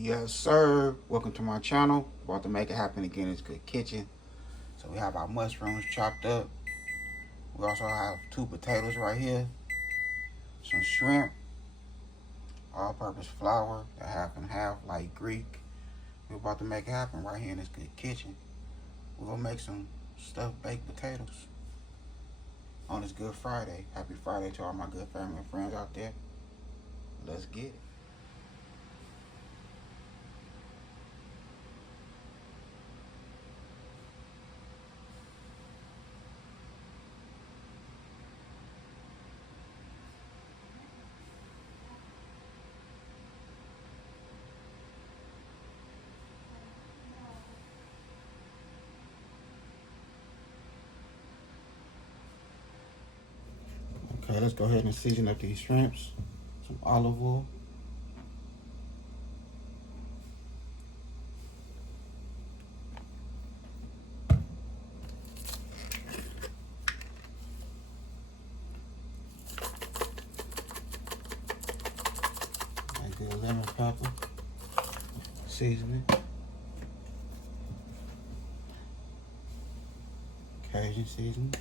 Yes, sir. Welcome to my channel. About to make it happen again. It's Good Kitchen. So we have our mushrooms chopped up. We also have 2 potatoes right here, some shrimp, all-purpose flour, a half and half, like Greek. We're about to make it happen right here in this Good Kitchen. We're gonna make some stuffed baked potatoes on this Good Friday. Happy Friday to all my good family and friends out there. Let's get it. Okay, let's go ahead and season up these shrimps. Some olive oil. A good lemon pepper. Seasoning. Cajun seasoning.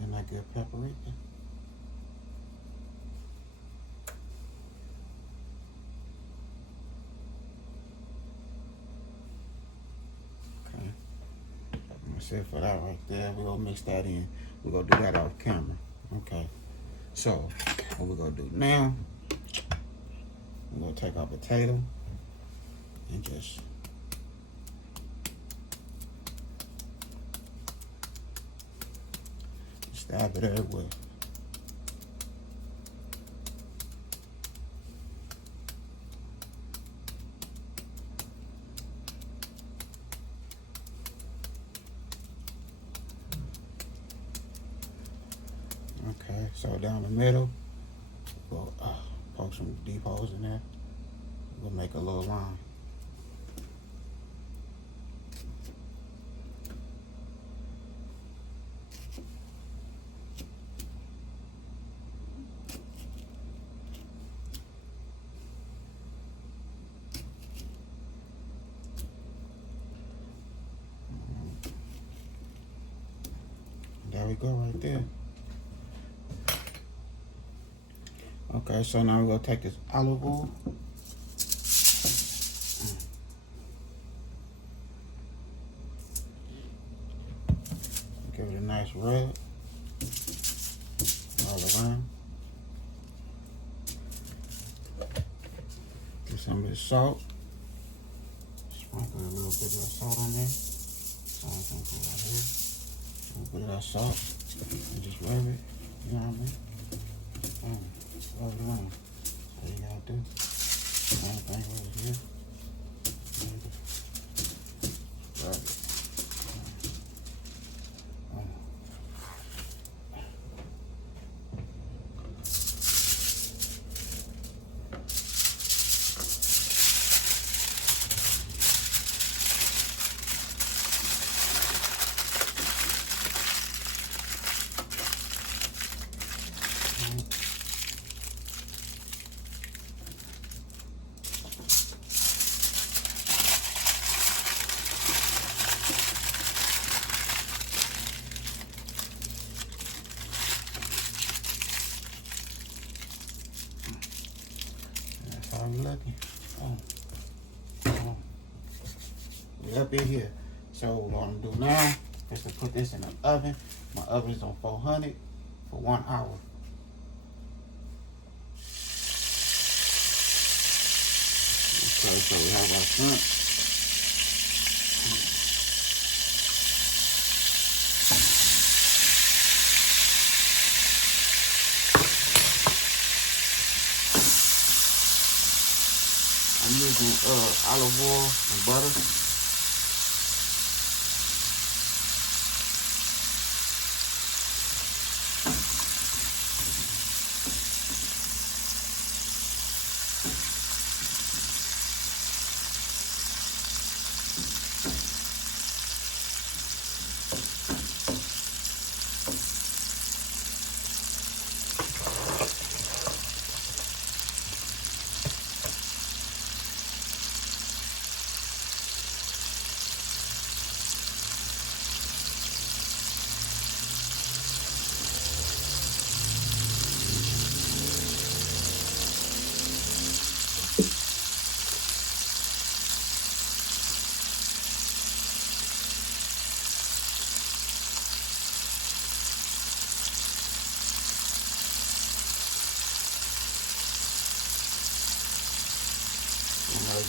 And that good paprika. Okay. That's it for that right there. We're gonna mix that in. We're gonna do that off camera. Okay. So what we're gonna do now, we're gonna take our potato and just stab it everywhere. Okay, so down the middle, we'll poke some deep holes in there. We'll make a little line. There we go right there. Okay, so now we're gonna take this olive oil. Give it a nice rub all around. Get some of this salt. Sprinkle a little bit of that salt on there. So I'm gonna put right here. A little bit of that salt. And just rub it. You know what I mean? Rub it around. That's all you gotta do. Same thing right here. Rub it. I'm looking. We up in here. So what we're gonna do now is to put this in the oven. My oven is on 400 for 1 hour. Okay, so we have our shrimp. I'm using olive oil and butter.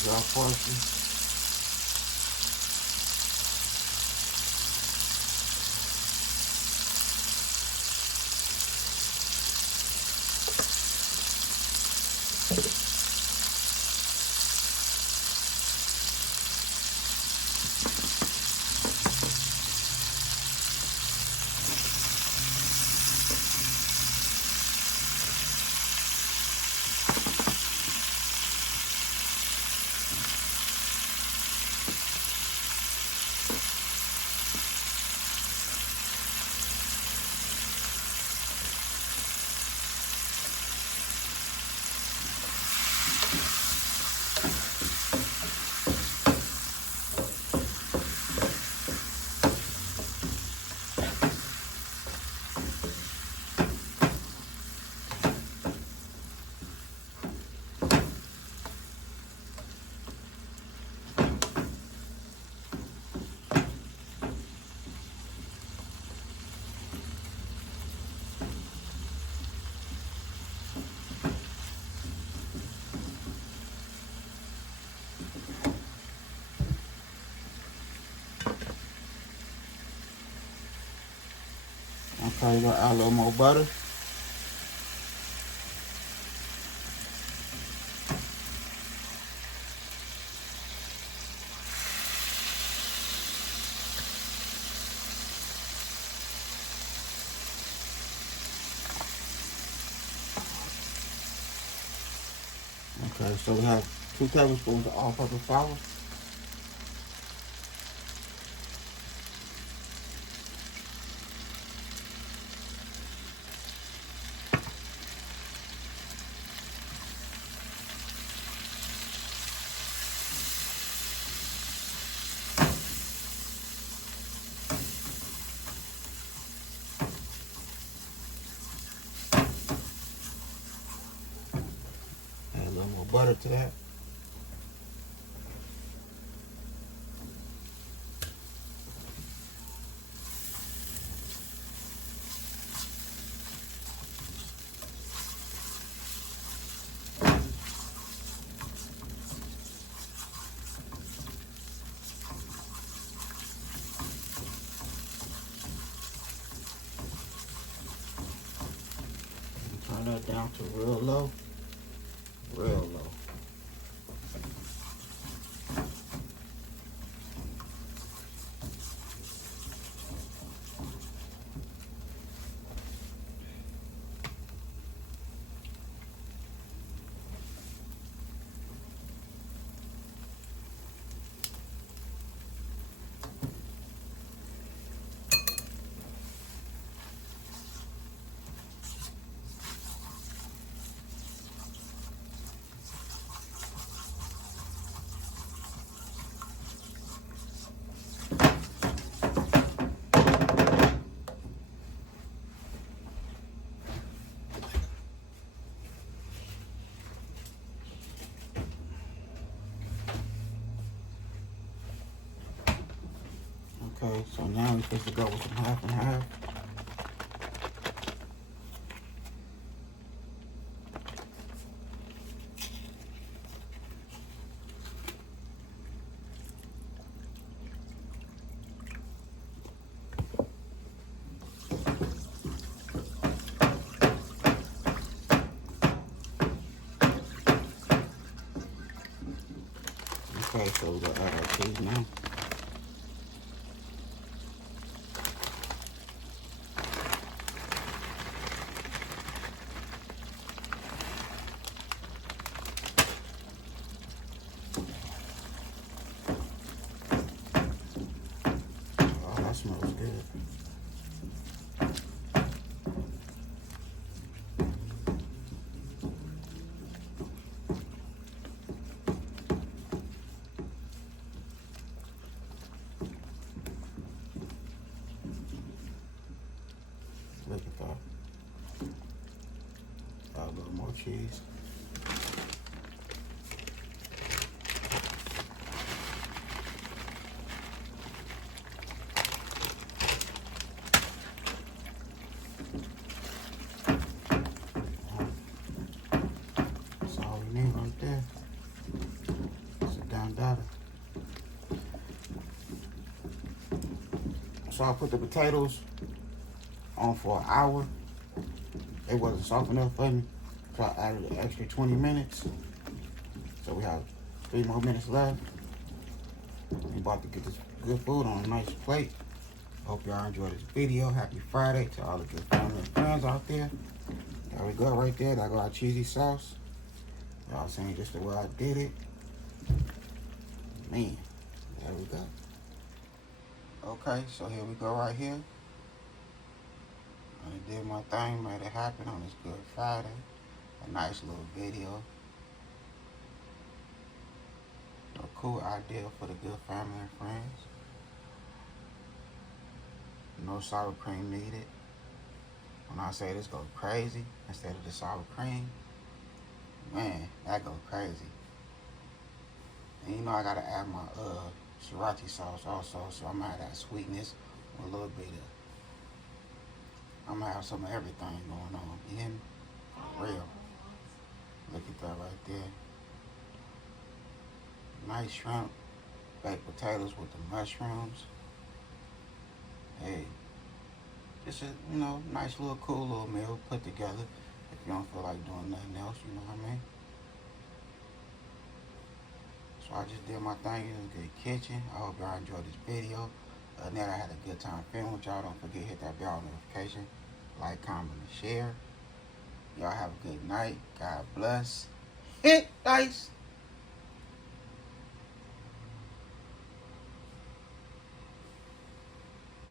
dry portion. Okay, you're gonna add a little more butter. Okay, so we have 2 tablespoons of all-purpose flour. Add a little more butter to that. Turn that down to real low. Real low. Okay, so now we're supposed to go with some half and half. Okay, so we're gonna add our cheese now. Oh, that smells good. Look at that. Add a little more cheese. That's all we need right there. So So I put the potatoes on for an hour. It wasn't soft enough for me, so I added an extra 20 minutes. So we have 3 more minutes left. We about to get this good food on a nice plate. Hope y'all enjoy this video. Happy Friday to all the good family and friends out there. There we go right there. That go our cheesy sauce. Y'all seen just the way I did it. Man, there we go. Okay, so here we go right here. I did my thing, made it happen on this Good Friday. A nice little video. A cool idea for the good family and friends. No sour cream needed. When I say this go crazy, instead of the sour cream, man, that go crazy. And you know I gotta add my sriracha sauce also, so I'm gonna have that sweetness with a little bit of, I'm gonna have some of everything going on. You hear me? For real. Look at that right there. Nice shrimp, baked potatoes with the mushrooms. Hey, just a, you know, nice little cool little meal put together if you don't feel like doing nothing else, you know what I mean? So I just did my thing in a good kitchen. I hope y'all enjoyed this video. Other than that, I had a good time filming with y'all. Don't forget to hit that bell notification, like, comment, and share. Y'all have a good night. God bless. Hit dice.